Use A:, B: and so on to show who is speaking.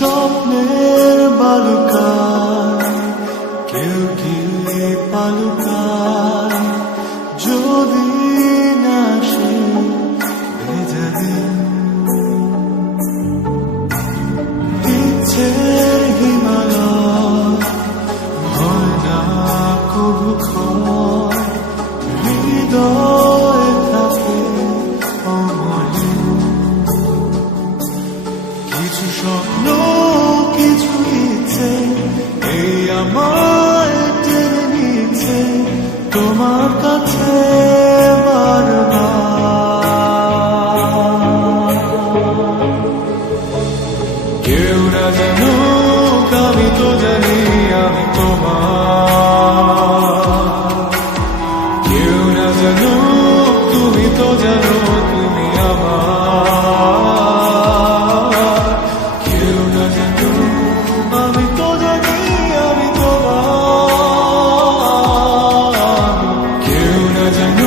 A: স্বপ্নের বালুকা কিছু স্বপ্ন, কিছু ইচ্ছে এই আমার টেনে নিচ্ছে তোমার কাছে কেউ না জানুক, আমি তো জানি I'm